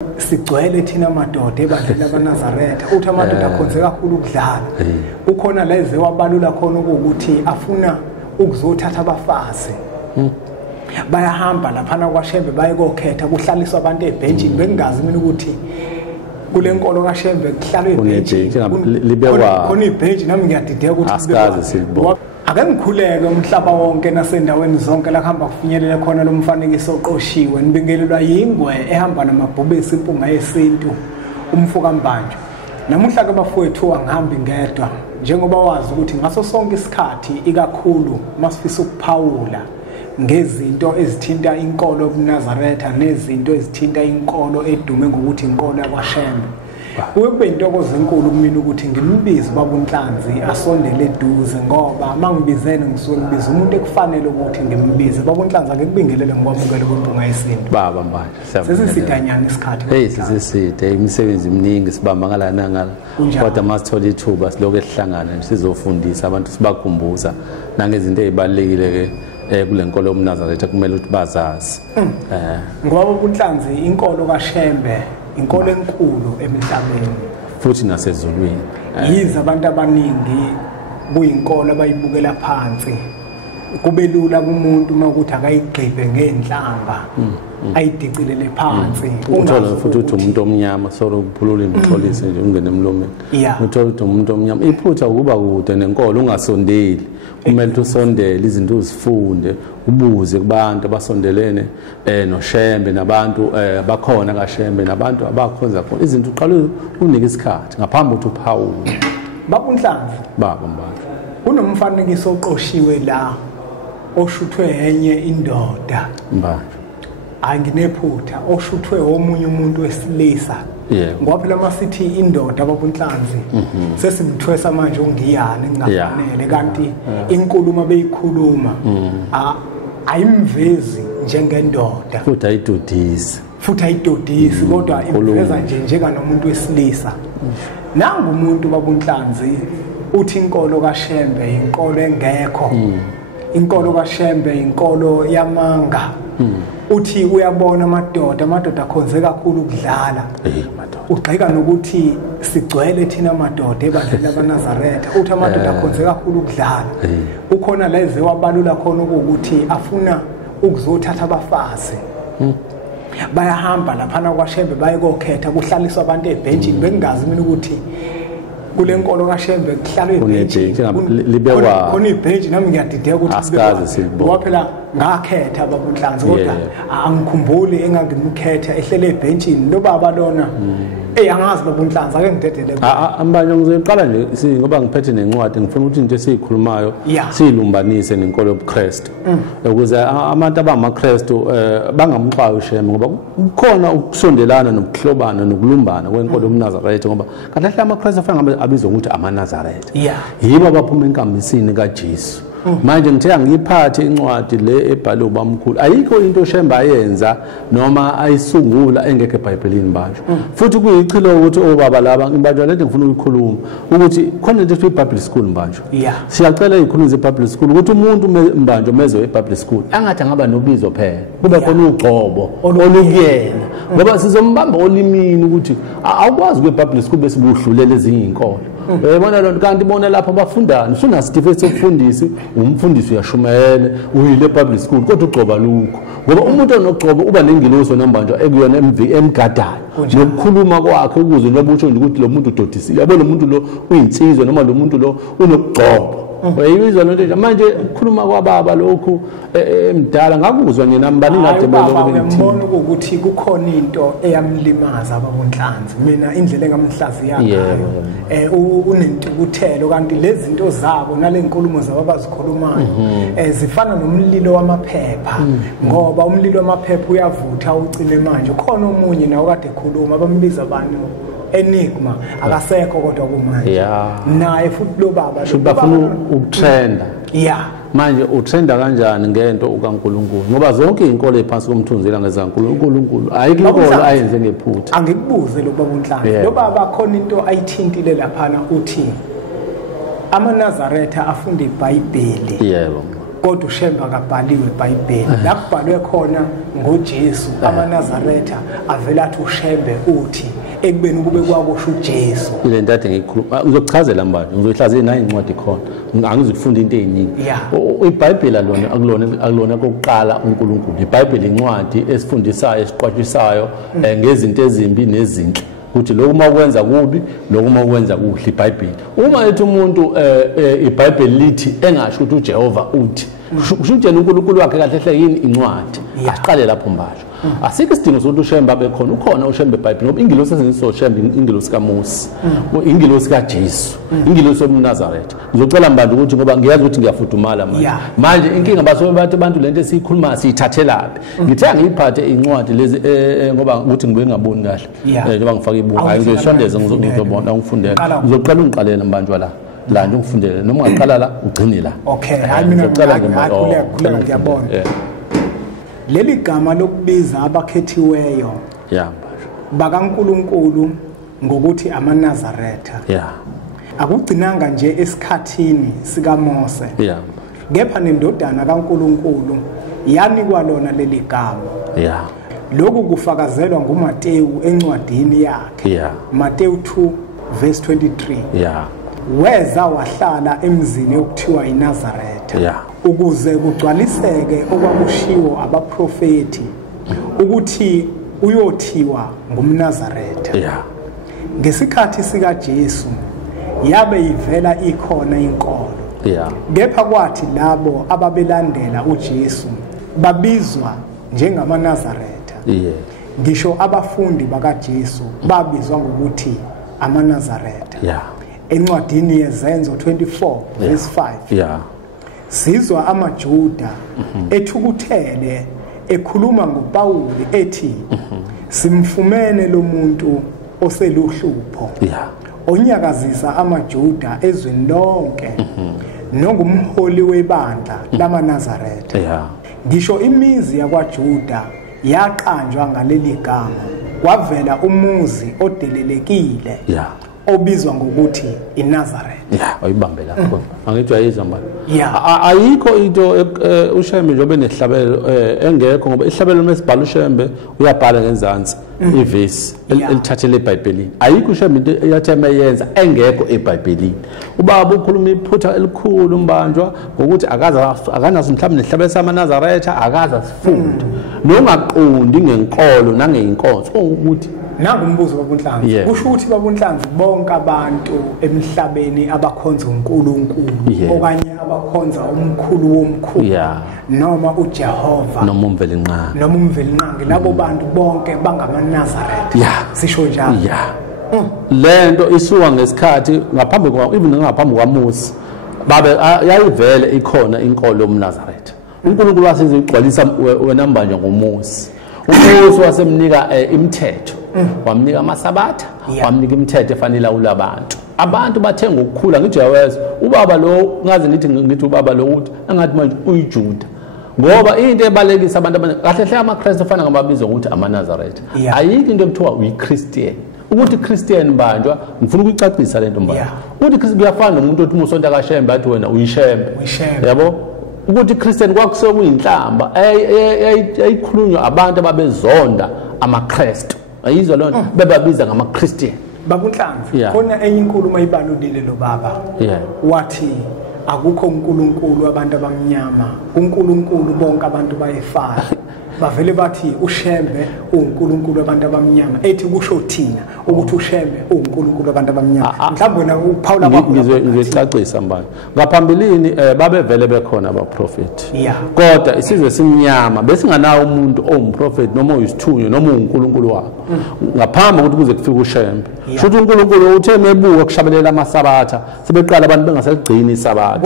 sigcwele thina madoda ebandleni labaNazaretha uthi amadoda akhonze kakhulu ukudlala ukhona leze wabalula khona ukuthi afuna ukuzothatha abafazi bayahamba laphana kwaShembe bayekokhetha kuhlaliswa abantu ebhenjini bengazi mina ukuthi kule nkolo kaShembe kuhlalwe ebhenjini khona ibhenji nami ngiyadideka ukuthi ake ngikhuleke umhlaba wonke nasendaweni zonke la kuhamba kufinyelela khona lo mfanekiso oqoshiwe nibingelelwa yingwe ehamba namabhubesi impunga yesintu umfuka mbanjwa namuhla ke bafowethu angihambi ngedwa njengoba wazi ukuthi ngaso sonke isikhathi ikakhulu masifisa ukuphawula ngezinto ezithinta inkolo yobuNazaretha nezinto ezithinta inkolo edume ngokuthi inkolo yakwaShembe kube intokozo enkulu kumina ukuthi ngimbize baba uNhlanzi asondele eduze ngoba mangibizene ngisuke ngibiza umuntu ekufanele ukuthi ngimbize baba uNhlanzi akekubingelele ngokwamukela kwempunga yesintu baba manje sesisithanyana isikhathi siside imisebenzi eminingi sibamba ngala nangala kodwa masithola ithuba siloku esihlangana nje sizofundisa abantu sibakhumbuza nangezinto ezibalekile ke kulenkolo yobuNazaretha kumele ukuthi bazazi ngoba baba uNhlanzi inkolo kaShembe inkolo enkulu emhlabeni futhi nasezulwini yize abantu abaningi kuyinkolo abayibukela phansi kube lula kumuntu ukuthi akayigqibe ngenhlamba ayidicilele phansi uthola futhi uthi umuntu omnyama solo ukuphulula imixolisi nje ungene emlomeni uthola uthi umuntu omnyama iphutha ukuba kude nenkolo ungasondeli kumele usondele izinto uzifunde ubuze kubantu abasondelene noShembe nabantu bakhona kaShembe nabantu abakhonza khona izinto uqala unike isikhathi ngaphambi ukuthi uphawule baba uNhlanzi baba manje kunomfanekiso oqoshiwe la oshuthwe enye indoda manje anginephutha oshuthwe omunye umuntu wesilisa ngoba phela masithi indoda baba uNhlanzi sesimthwesa manje ungiyani engafanele kanti inkulumo beyikhuluma ayimvezi njengendoda futhi ayidodisi kodwa imveza nje njenganomuntu wesilisa nangu umuntu baba uNhlanzi uthi inkolo kaShembe inkolo engekho inkolo kaShembe inkolo yamanga uthi uyabona amadoda akhonze kakhulu ukudlala ugxeka nokuthi sigcwele thina madoda ebandleni labaNazaretha uthi amadoda akhonze kakhulu ukudlala ukhona leze wabalula khona ukuthi afuna ukuzothatha abafazi bayahamba laphana kwaShembe bayekokhetha kuhlaliswa abantu ebhenjini bengazi mina ukuthi kule nkolo kaShembe kuhlalwe ebhenjini khona ibhenji nami ngiyadideka ukuthi ngoba phela ngakhetha baba uNhlanzi kodwa angikhumbuli engangimkhetha ehlele ebhenjini lo baba lona angazi baba uNhlanzi ake ngidedele ambanye ngizoqala nje ngoba ngiphethe nencwadi ngifuna ukuthi into esiyikhulumayo siyilumbanise nenkolo yobuKristu ukuze abantu abamaKristu bangamxwayi uShembe ngoba kukhona ukusondelana nokuhlobana nokulumbana kwenkolo yobuNazaretha ngoba kanti amaKristu afanele abizwe ukuthi amaNazaretha yibo abaphuma enkambisini kaJesu manje ngithe ngiyiphathe incwadi le ebhalwe ubamkhulu ayikho into uShembe ayenza noma ayisungula engekho eBhayibhelini manje futhi kuyichilo ukuthi obaba laba manje lento ngifuna ukukhuluma ukuthi khona into eBible school manje siyacela izikhulumi zeBible school ukuthi umuntu manje mezwe eBible school angathi angaba nobizo phela kube khona ugcobo olukuyena ngoba sizombamba olimini ukuthi awukwazi kweBible school bese budlulela ezinye inkolo uyabona lonto kanti bona lapha abafundana usuna certificate sokufundisi umfundisi uyashumele uyile public school kodwa ugcoba lukho ngoba umuntu onogcobo uba nengiloso nambanjwa ekuyona emgadayo nokukhuluma kwakhe ukuze nobusho ukuthi lo muntu udodisile yabo lo muntu lo uyinsizwe noma lo muntu lo unokugcoba uyizwa lonto manje ukukhuluma kwababa lokhu emdala ngakuzwa ngina mbani ngadebelo ngibona ukuthi kukhona into eyamlimaza baba uNhlanzi mina indlela engamhlaziya ngayo unentukuthelo kanti lezi zinto zabo nalenkulumo zabo abazikhulumayo zifana nomlilo wamaphepha ngoba umlilo wamaphepha uyavutha ucime manje khona omunye nawo kade ekhuluma abambiza abantu Enigma akasekho kodwa kumanje naye futhi lo baba bafuna ukutrenda manje utrenda kanjani ngento ukaNkulunkulu ngoba zonke izinkolo eziphansi komthunzela ngezaNkulunkulu ayikho inkolo ayenze ngephutha angikubuze lo baba uNhlanzi lo baba khona into ayithintile laphana uthi amaNazaretha afunda iBhayibheli kodwa uShembe akabhaliwe eBhayibhelini. La kubhalwe khona ngoJesu amaNazaretha avela athi uShembe uthi ekubeni kube kwakusho uJesu. Ile nto ade ngikhuluma uzokuchazela manje ngizoyihlaziya nayo incwadi khona angizufunda into eziningi. iBhayibheli akulona kokuqala uNkulunkulu. iBhayibheli incwadi esifundisayo esiqwashisayo ngezinto ezimbi nezinhle. Ukuthi lokho uma ukwenza kubi lokho uma ukwenza kuhle iBhayibheli. Uma ethi umuntu iBhayibheli lithi engasho ukuthi uJehova uthi kusho uNkulunkulu wakhe kahle hle yini incwadi. Asiqale lapho mbasho. Asikho isidingo sokuthi uShembe abe khona. Ukhona uShembe eBhayibhelini ngoba ingilosi esenziso uShembe ingilosi kaMose, ingilosi kaJesu, ingilosi yoMnazaretha. Ngizocela mbanje ukuthi ngoba ngiyazi ukuthi ngiyafudumala manje inkinga basobe bathi abantu lento esikhuluma siyithathelaphi. Ngithe ngiyiphathe incwadi lezi ngoba ukuthi ngibe ngaboni kahle njengoba ngifaka ibhuku ngizoyisondeza ngizobona ngifundela ngizoqala ungiqalela mbanjwa la nje ngifundele noma ungaqala la ugcine la. Okay, hayi mina ngiyaqala ngiyabona. Leli gama lokubiza abakhethiweyo bakaNkulunkulu ngokuthi amaNazaretha akugcinanga nje esikhathini sikaMose kepha nendodana kaNkulunkulu yanikwa lona leli gama. Lokhu kufakazelwa nguMateyu encwadini yakhe Mateyu 2 verse 23. Weza wahlala emzini okuthiwa iNazaretha ukuze kugcwaliseke okwakushiwo abaprofeti ukuthi uyothiwa ngumNazaretha. Ngesikhathi sikaJesu yabe ivela ikhona inkolo. Kepha kwathi labo ababelandela uJesu babizwa njengamaNazaretha. Ngisho abafundi bakaJesu babizwa ngokuthi amaNazaretha. Encwadini yeZenzo 24 verse 5. Sizwa amaJuda ethukuthele ekhuluma ngoPawuli ethi simfumene lo muntu oseluhlupho onyakazisa amaJuda ezweni lonke nongumholi webandla lamaNazaretha. Ngisho imizi yakwaJuda yaqanjwa ngaleli gama kwavela umuzi odelelekile obizwa ngokuthi iNazaretha. Ayibambe lapho. Angithi uyayizwa manje. Ayikho into uShembe njengoba nehlabelo engekho ngoba ihlabelo mesibhala uShembe uyabhala ngenzansi ivesi elithathele eBhayibhelini. Ayikho uShembe into eyathema yenza engekho eBhayibhelini. Ubaba ukhuluma iphutha elikhulu mbanjwa ngokuthi akanazo mhlawumbe nehlabelo samaNazaretha akaza sifunda. Nongaqondi ngenkolo nangeinkonzo ukuthi nangumbuzo babuNhlanzi kusho ukuthi babuNhlanzi bonke abantu emhlabeni abakhonza uNkulunkulu okanye abakhonza umkhulu womkhulu noma uJehova noma umvelinqangi labo bantu bonke bangamaNazaretha sisho njalo. Lento isuka ngesikhathi ngaphambi kwaMose babe yayivele ikhona inkolo yoMnazaretha. uNkulunkulu wasezigcwalisa wenamba nje ngoMose. uMose wasemnika imithetho wamnika amasabatha wamnika imithetho efanele abantu bathenga ukukhula ngiJehova ubaba lo ngaze ngithi ubaba lo uthi engathi manje uyiJuda ngoba into ebalekisa abantu kahle hle amaKristu afana ngamabizo ukuthi amaNazaretha. Ayikho into ekuthiwa uyiChristian ukuthi Christian banjwa ngifuna ukuyicacisa lento mbala ukuthi kuyafana nomuntu othi umusonta kaShembe athi wena uyishembe yabo ukuthi Christian kwakusokuyinhlamba ayikhulunywa abantu ababezonda amaKristu ayizwa lonto bebabiza ngamaChristian. babuNhlanzi khona enye inkulumo ayibalulile lo baba wathi akukho uNkulunkulu abantu abamnyama uNkulunkulu bonke abantu bayefana bavele bathi uShembe uNkulunkulu abantu abamnyama ethi kusho thina ukuthi uShembe uNkulunkulu abantu abamnyama mhlawumbe wena uPaul ngizocacisa mbani ngaphambilini babevele bekhona abaprofeti kodwa isizwe simnyama besinganawo umuntu owumprofeti noma uyisithunywa noma uNkulunkulu wakho ngaphambi ukuthi kuze kufike uShembe futhi uNkulunkulu uthe mebuka kushabelela amasabatha sebeqala abantu bengaseligcini isabatha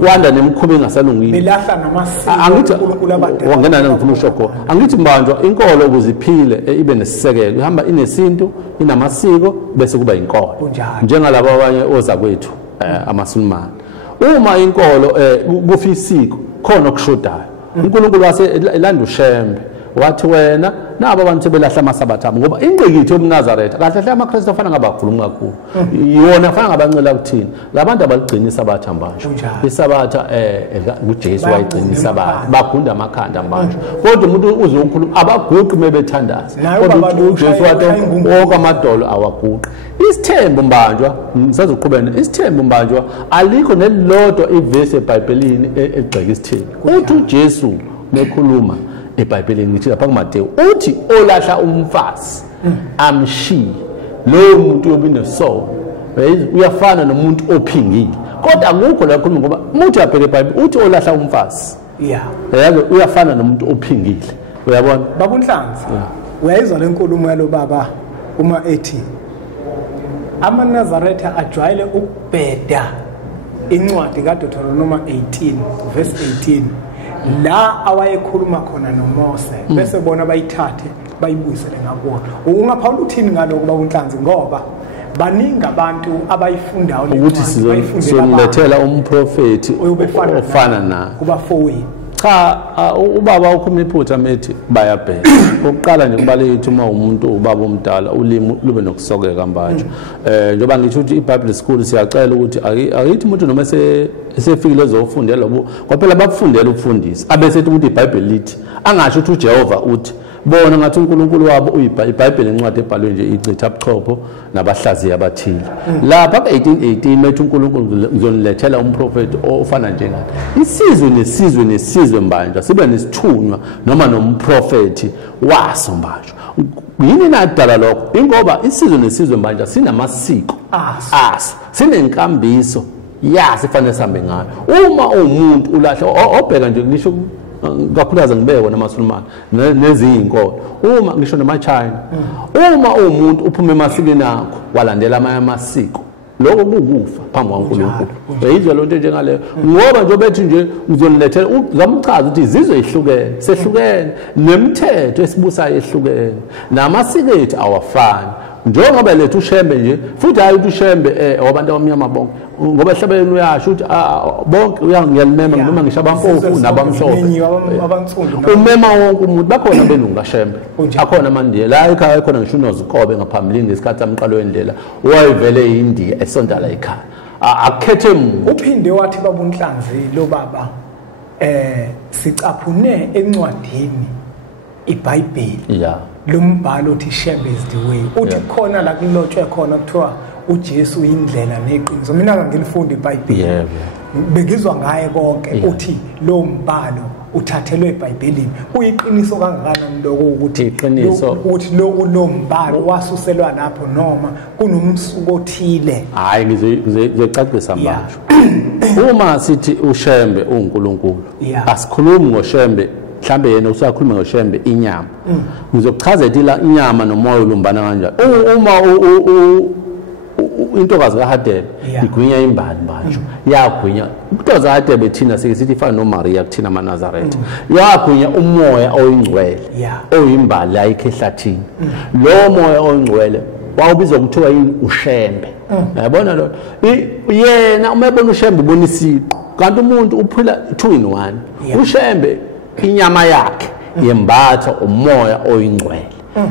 kwanda nemikhuba engasalungile belahla namasiko uNkulunkulu abadala wangena ushoko angithi mbanjwa inkolo ukuziphile ibe nesisekelo ihamba inesintu inamasiko bese kuba inkolo njengalabo abanye oza kwethu amaSulumane. Uma inkolo kufisiko khona okushodayo uNkulunkulu wase elanda uShembe wathi wena nabo abantu sebelahla amasabatha abo ngoba ingqikithi yobuNazaretha kahle hle amaKristu afana ngabakhuluma kakhulu yona afana ngabancela kuthini labantu abaligcina isabatha manje isabatha uJesu wayigcina isabatha bagunda amakhanda manje kodwa umuntu uzokhuluma abaguqi mebethandaza kodwa uJesu wathi wonke amadolo awaguqi isithembu mbanjwa ngisazoqhubeka isithembu mbanjwa alikho nelilodwa ivesi eBhayibhelini egxeka isithembu uthi uJesu nekhuluma eBhayibhelini ngithi lapha kuMateyu uthi olahla umfazi amshiye lo muntu yobinesono uyafana nomuntu ophingile kodwa akukho la khuluma ngoba umuntu uyabheka eBhayibhelini uthi olahla umfazi yabo uyafana nomuntu ophingile uyabona baba uNhlanzi uyayizwa lenkulumo yalo baba uma ethi amaNazaretha ajwayele ukubheda incwadi kaDeuteronomy 18 verse 18 la awayekhuluma khona noMose bese bona bayithathe bayibuyisele ngakuwo ungaphawula uthini ngaloko baba uNhlanzi ngoba baningi abantu abayifundayo ukuthi sizolethela umprofeti ofana na kuba fowini cha ubaba ukhuluma iphutha methi bayabheka oqala nje kubalekile uma umuntu ubaba omdala ulimi lube nokusokeka manje njengoba ngisho ukuthi iBible school siyacela ukuthi akithi umuntu noma esefikile ezofundela lobo kwaphela bakufundela ukufundisa abesethi ukuthi iBible lithi angasho ukuthi uJehova uthi bona ngathi uNkulunkulu wabo iBhayibheli incwadi ebhalwe nje icitha ubuchopho nabahlaziya abathile lapha ku1818 methi uNkulunkulu ngizonilethela umprofeti ofana njengani isizwe nesizwe mbanje sibe nesithunywa noma nomprofeti waso mbanje yini nadala lokho ingoba isizwe nesizwe mbanje sinamasiko aso sinenkambiso sifanele sihambe ngayo uma umuntu ulahla obheka nje ngisho kakhulukazi ngibeke namaSulumane nezinye inkolo uma ngisho namaChina uma umuntu uphuma emasikweni akho walandela amasiko lokho kukufa phambi kwaNkulunkulu yizwe lonto njengaleyo ngoba nje bethi nje ngizonilethela uzamchaza ukuthi izizwe ezihlukene sehlukene nemithetho esibusayo ehlukene namasiko ethu awafani njengoba lethu ushembe nje futhi hayi ukuthi ushembe wabantu abamnyama bonke ngoba ehlabeni uyasho ukuthi bonke uyangiyalimema noma ngisho abampofu nabamhlophe umema wonke umuntu bakhona belunga shembe akhona amandiya la ekhaya khona ngisho uNozikobe ngaphambilini ngesikhathi amqalo wendlela wayevele eIndia esonta la ekhaya akhethe uphinde wathi baba uNhlanzi lo baba sicaphune encwadini iBhayibheli lombhalo uthi shembe is the way uthi khona la kulotshwe khona kuthiwa uJesu indlela neqiniso mina ngangilifunda iBhayibheli begizwa ngaye konke uthi lo mbhalo uthathelwe eBhayibhelini kuyiqiniso kangakanani lokho ukuthi lo mbhalo wasuselwa lapho noma kunomsuku othile hayi ngizocacisa manje uma sithi ushembe uNkulunkulu asikhulumi ngoshembe mhlambe yena usakhuluma ngoshembe inyama ngizokuchazela inyama nomoya olumbana kanjani uma intokazi kaHadebe igwinya imbali manje yagwinya intokazi kaHadebe ethina sithi ifana noMaria kuthina amaNazaretha yagwinya umoya oyingcwele oyimbali ayikho ehlathini lo moya oyingcwele wawubizwa kuthiwa yini ushembe yabona lo yena uma ebona ushembe ubona isiqo kanti umuntu uphila 2 in 1 ushembe inyama yakhe yembatha umoya oyingcwele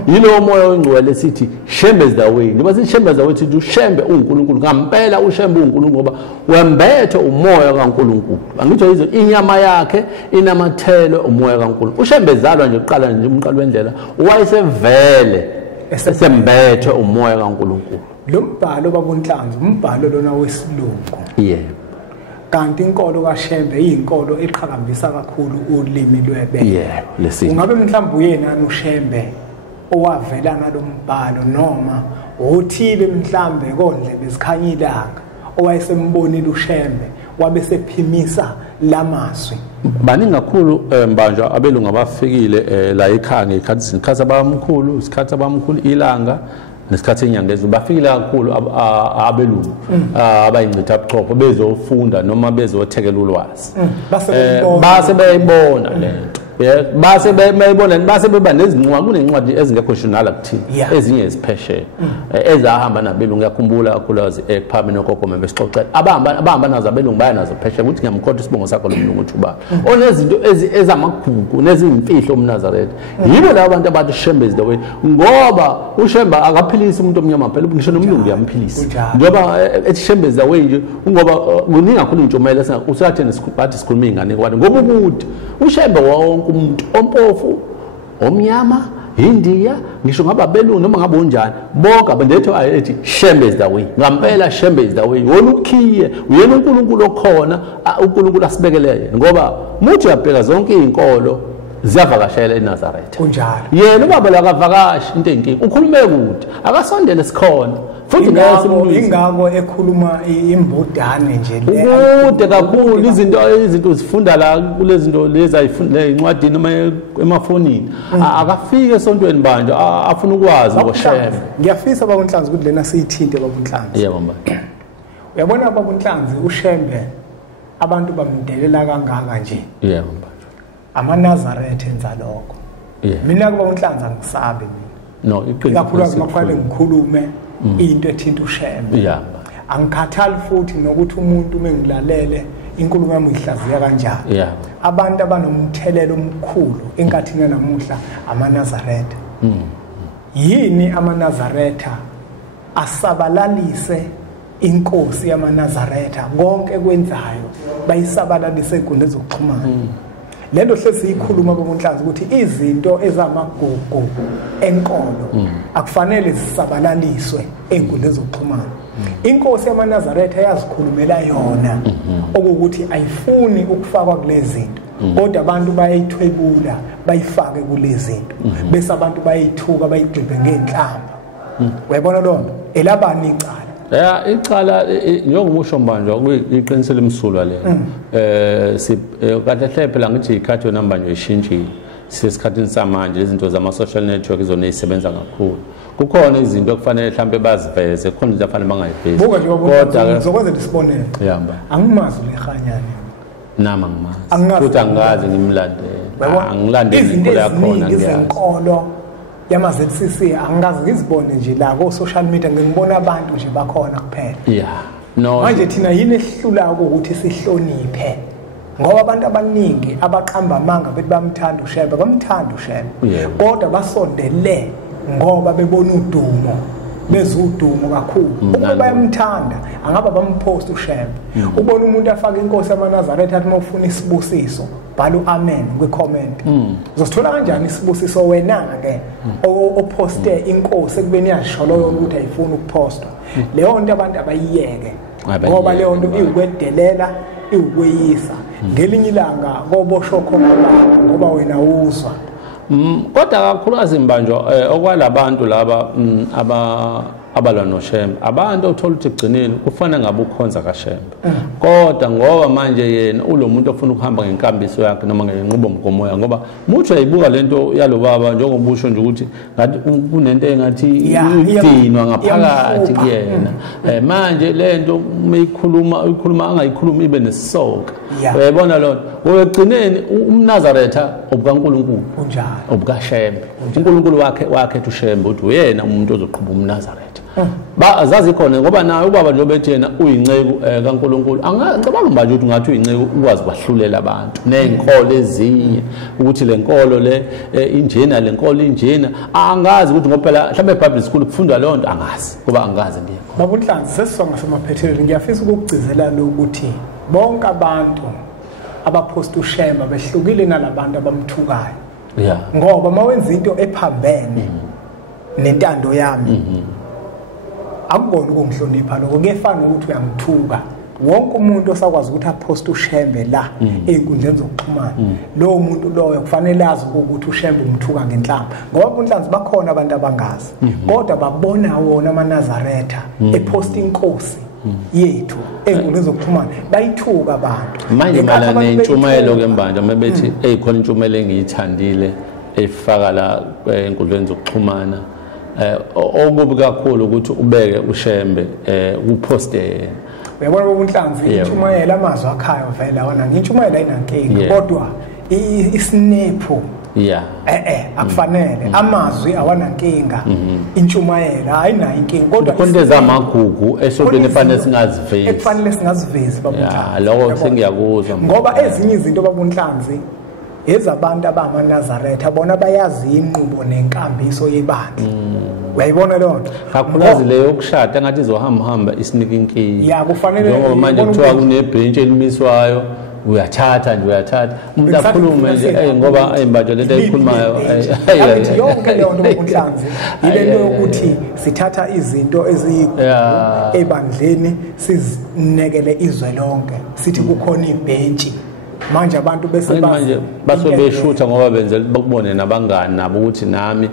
yilo moya oyingcwele sithi shembe is the way ngoba sithi shembe is the way sithi ushembe uNkulunkulu ngampela ushembe uNkulunkulu ngoba wembethe umoya kaNkulunkulu angitsho yizo inyama yakhe inamathelo umoya kaNkulunkulu ushembe ezalwa nje uqala nje umqalo wendlela wayesevele esembethe umoya kaNkulunkulu lo mbhalo baba uNhlanzi umbhalo lona wesilungu kanti inkolo kaShembe iyinkolo eqhakambisa kakhulu ulimi lwebele ungabe mhlawumbe uyena uShembe owavela nalombhalo noma uthile mhlawumbe kondlebe zikhanyilanga owayesembonile uShembe wabe sephimisa lamazwi baningi kakhulu mbanja abelungu abafikile la ekhaya ngekhathi abamkhulu isikhathi abamkhulu ilanga nesikhathi enyangezi bafikile kakhulu abelungu abayincitha ubuchopho bezofunda noma bezothekela ulwazi base beyibona lento base bayibona base beba nezincwadi kunencwadi ezingekho shonala kuthini ezinye eziphesheya ezahamba nabelungu yakhumbula akulazi ephami nogogo besixoxela abahamba nazo abelungu baya nazo phesheya ukuthi ngiyamkhotha isibongo sakho lomlungu uThubani onezinto ezamagugu nezimfihlo umNazaretha yibo labo abantu abathi Shembe is the way ngoba uShembe akaphilisi umuntu omnyama phela ngisho nomlungu uyamphilisa ngoba ethi Shembe is the way nje ngoba kuningi kakhulu intshumayelo usathi bathi sikhuluma ingane kwathi ngoba ukuthi uShembe wonke umuntu ompofu omnyama India ngisho ngaba belungu noma ngabe unjani bonke abendethu ayethi Shembe is the way ngampela Shembe is the way wona ukhiye uyena uNkulunkulu okhona uNkulunkulu asibekele ngoba muthi uyabheka zonke izinkolo ziyavakashela eNazaretha kunjalo yena ubaba la akavakashi into enkingi ukhulume ukuthi akasondele sikhona futhi ingako ekhuluma imbodane nje ukude kakhulu izinto zifunda la kulezi zinto lezi ayifunda encwadini noma emafonini akafike esontweni manje afuna ukwazi ngoShembe ngiyafisa babuNhlanzi ukuthi lena siyithinte babuNhlanzi yebo mba uyabona babuNhlanzi uShembe abantu bamdelela kangaka nje yebo mba amaNazaretha enza lokho mina kuba uNhlanzi angisabe mina no ikakhulukazi makufanele ngikhulume into ethinta uShembe angikhathali futhi nokuthi umuntu mengilalele inkulumo yami ihlaziya kanjani abantu abanomthelelo omkhulu enkathini namuhla amaNazaretha yini amaNazaretha asabalalise inkosi yamaNazaretha konke kwenzayo bayisabalalise enkundleni zokuxhumana lento hlesiyikhuluma bobuNhlanzi ukuthi izinto ezamagugu enkolo akufanele zisabalaliswe enkundleni zokuxhumana inkosi yamaNazaretha yazikhulumela yona okuthi ayifuni ukufakwa kulezi zinto kodwa abantu bayayithwebula bayifake kulezi zinto bese abantu bayithuka bayigqibe ngenhlamba uyabona lonto elabani icala icala njengomusho manje kuyiqinisele imsulwa le kahle phela ngithi ikhathi yona manje ishintshile sisesikhathini samanje izinto zama social network izona ezisebenza kakhulu kukhona izinto okufanele mhlambe baziveze khona izinto afanele bangayivezi kodwa ngizokwenza isibonelo angimazi lekhanyane nama ngimazi futhi angazi ngimlandela angilandeli inkolo yakhona ngiyazi yama-ZCC angazi ngizibone nje la ko-social media ngibona abantu nje bakhona kuphela manje thina yini esihlulayo ukuthi sihloniphe ngoba abantu abaningi abaqamba amanga bethi bamthanda uShembe bamthanda uShembe kodwa basondele ngoba bebona udumo bezudumo kakhulu ukuba bayamthanda angaba bampost uShembe ubona umuntu afaka inkosi yamaNazaretha athi mawufuna isibusiso bhala amen kwi-comment uzosithola kanjani isibusiso wena ke oposte inkosi ekubeni yasholoyo ukuthi ayifuni ukupostwa leyo nto abantu abayiyeke ngoba leyo nto iwukwedelela iwukweyisa ngelinye ilanga koboshwa khona ngoba wena uzwa kodwa kakhulukazi mbanjwa okwalabantu laba abalwa noShembe abantu othola ukuthi egcineni kufanele ngabe ukhonza kaShembe kodwa ngoba manje yena ulomuntu ofuna ukuhamba ngenkambiso yakhe noma ngenqubomgomo yakhe ngoba muthi uyayibuka lento yalo baba njengobusho nje ukuthi ngathi kunento engathi idinwa ngaphakathi kuyena manje lento uyikhuluma angayikhuluma ibe nesisoka uyabona lo wegcineni umNazaretha obukaNkulunkulu kunjalo obukaShembe uNkulunkulu wakhe uShembe uthi uyena umuntu ozoqhuba umNazaretha bazazi khona ngoba naye ubaba nje obethi yena uyinceku kaNkulunkulu angicabanga manje ukuthi ngathi uyinceku ukwazi bahlulela abantu nezinkolo ezinye ukuthi lenkolo le injena lenkolo injena angazi ukuthi ngoba phela mhlawumbe ePublic School kufundwa leyo nto angazi kuba angazi ndiye babuNhlanzi sesisonga semaphethelweni ngiyafisa ukugcizela lo ukuthi bonke abantu abaphosta uShembe behlukile nalabantu abamthukayo ngoba mawenza into ephambene nentando yami akubona ukungihlonipha lokho kuyefana ukuthi uyangithuka wonke umuntu osakwazi ukuthi aphoste uShembe la einkundleni zokuxhumana lo muntu loyo kufanele azi ukuthi uShembe umthuka ngenhlamba ngoba kuNhlanzi bakhona abantu abangazi kodwa babona wona amaNazaretha ephosta inkosi yethu einkundleni zokuxhumana bayithuka abantu manje malana nentshumayelo ke mbanje mabethi eyikhona intshumayelo engiyithandile efaka la einkundleni zokuxhumana okubi kakhulu ukuthi ubeke uShembe uposte uyabona bobuNhlanzi intshumayelo amazwi akhayo vela wona intshumayelo ayinankingi kodwa isnepho akufanele amazwi awanankinga intshumayela ayinayo inkinga kodwa konke zamagugu esobeni efanele singazivezi babunhlanzi lokho sengiyakuzwa ngoba ezinye izinto babunhlanzi ezabantu abamaNazaretha bona bayazi inqubo nenkambiso yebandla uyayibona lo nto kakhulukazi leyo yokushada ngathi izohamba isinika inkinga kufanele ngoba manje kuthiwa kunebhentshe elimiswayo uyathatha umuntu akhulume nje ngoba imbajo lento eyikhulumayo yonke leyo nto babunhlanzi ilento yokuthi sithatha izinto ebandleni sizinekele izwe lonke sithi kukhona ibhentshi manje abantu bese basobeshutha ngoba benzela bakubone nabangani nabo ukuthi nami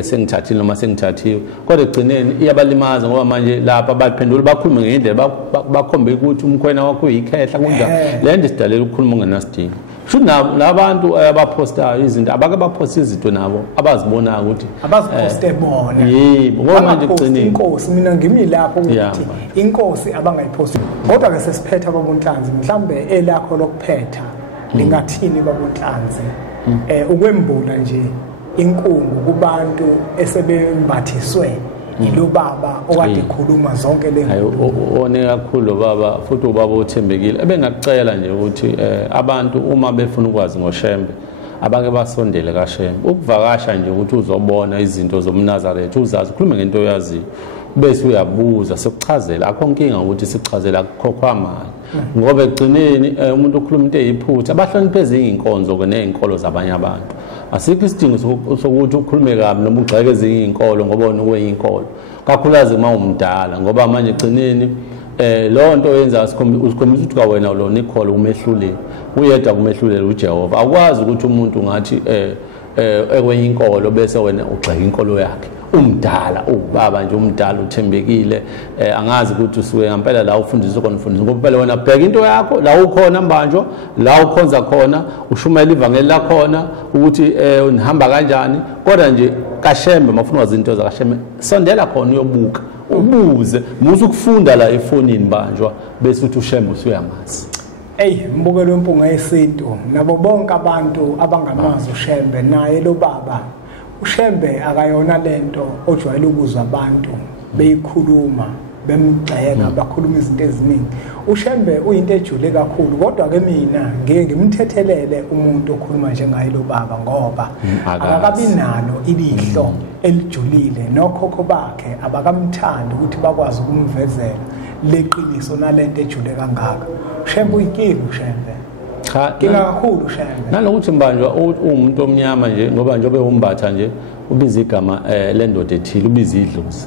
sengithathile noma sengithathiwe kodwa egcineni iyabalimaza ngoba manje lapha baphendula bakhulume ngendlela bakhombe ukuthi umkhwena wakho uyikhehla kunjani le nto sidalela ukukhuluma ngenasidingo futhi nabantu abaphostayo izinto abake baphosta izinto nabo abazibonayo ukuthi abaziposte bona yebo ngoba manje egcineni inkosi mina ngimi lapho ukuthi inkosi abangayiphosti kodwa ke sesiphetha babunhlanzi mhlambe elakho lokuphetha lingathini babunhlanzi ukwembula nje inkungu kubantu esebembathiswe yilo baba okade ekhuluma zonke le zinto one kakhulu baba futhi ubaba uthembekile ebengakucela nje ukuthi abantu uma befuna ukwazi ngoShembe abake basondele kaShembe ukuvakasha nje ukuthi uzobona izinto zomNazaretha uzazi ukhulume ngento oyaziyo bese uyabuza sikuchazela akho nkinga ukuthi sikuchazela akukhokhwa mali ngoba egcineni umuntu okhuluma into eyiphutha abahloniphe ezinye inkonzo nezinkolo zabanye abantu asikho isidingo sokuthi ukhulume kabi noma ugxeke ezinye izinkolo ngoba wona ukweyinkolo kakhulukazi uma umdala ngoba manje egcineni lo nto yenza usikhombisa ukuthi ka wena lo nikholo umehluleli uyedwa kumehlulela uJehova akwazi ukuthi umuntu ngathi ekweyinkolo bese wena ugxeka inkolo yakhe umdala ubaba nje umdala uthembekile angazi ukuthi usuke ngempela la ufundisa khona ngoba phela wena bheka into yakho la ukhona mbanjwa la ukhonza khona ushumayela ivangeli la khona ukuthi unihamba kanjani kodwa nje kaShembe mafuna izinto zakaShembe sondela khona uyobuka ubuze musu ukufunda la efonini mbanjwa bese uthi uShembe usuyamazi mbukelo wempunga yesintu nabo bonke abantu abangamazi uShembe naye lo baba uShembe akayona lento ojwayele ukuzwa abantu beyikhuluma bemgxeka bakhuluma izinto eziningi uShembe uyinto ejule kakhulu kodwa ke mina ngeke ngimthethelele umuntu okhuluma njengaye lo baba ngoba akakabi nalo ilihlo elijulile nokhokho bakhe abakamthandi ukuthi bakwazi ukumvezela leqiniso nalento ejule kangaka uShembe uyikile uShembe kakhulu Shembe nalokuthi mbanjwa umuntu omnyama nje ngoba njobe umbatha nje ubiza igama lendoda ethile ubiza idlozi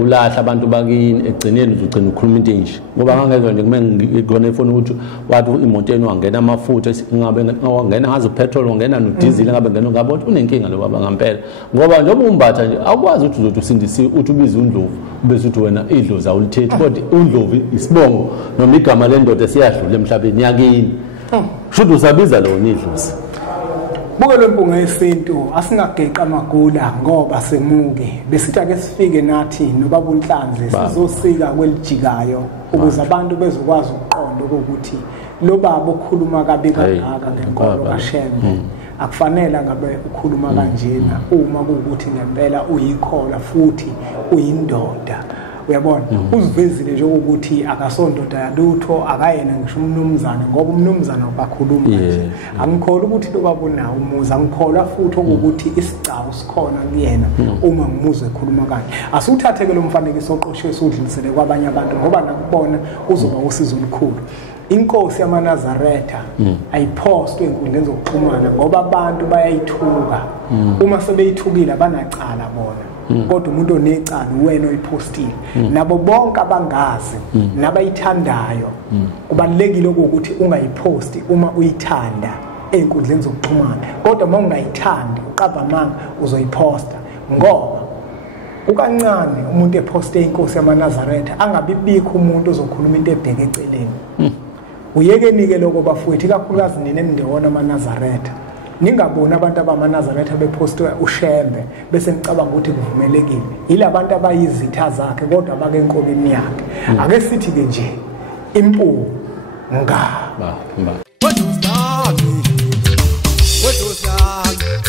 ulahla abantu bakini egcineni uzugcina ukhuluma into enje ngoba ngangezwe nje kumele ngone ifoni ukuthi wathi imotweni wangena amafutha ingabe ngawangena ngazi upetrol wangena no diesel ngabe ngena ngabe unenkinga lo baba ngempela ngoba njobe umbatha nje akwazi ukuthi uzothi usindisi uthi ubiza uNdlovu bese uthi wena idlozi awulithethi kodwa uNdlovu isibongo noma igama lendoda esiyadlula emhlabeni yakini should usabiza lo nidlozi buke lempunga yesintu asingageqa amagula ngoba semuke besithi ake sifike nathi nobaba uNhlanzi sizosika kwelijikayo ukuze abantu bezokwazi ukuqonda ukuthi lo baba okhuluma kabi kangaka ngenkolo kaShembe akufanele ngabe ukhuluma kanjena uma kuukuthi ngempela uyikhola futhi uyindoda uyabona uzivezile nje ukuthi akasondoda yalutho akayena ngisho umnumzana ngoba umnumzana ubakhuluma nje angikholwa ukuthi lo baba unawo umuzi angikholwa futhi ukuthi isicawu sikhona kuyena uma ngimuzwe ekhuluma kanje asuthatheke lo mfanekiso oqoshiwe sudlulisele kwabanye abantu ngoba nakubona uzoba usizo olukhulu inkosi yamaNazaretha ayipostwe enkundleni zokuxhumana ngoba abantu bayayithuka uma sebeyithukile abanacala bona kodwa umuntu onecala wena oyipostile nabo bonke abangazi nabayithandayo kubalekile ukuthi ungayiposti uma uyithanda enkundleni zokuxhumana kodwa uma ungayithandi uqaba manga uzoyiposta ngoba ukancane umuntu eposte inkosi yamaNazaretha angabibikho umuntu ozokhuluma into ebheke eceleni uyekenike lokho bafowethu kakhulukazi nina emndewona amaNazaretha ningaboni abantu abamaNazaretha beposte uShembe bese ngicabanga ukuthi kuvumelekile yilabantu abayizitha zakhe kodwa abake enkobeni yakhe ake sithi ke nje impunga Lord.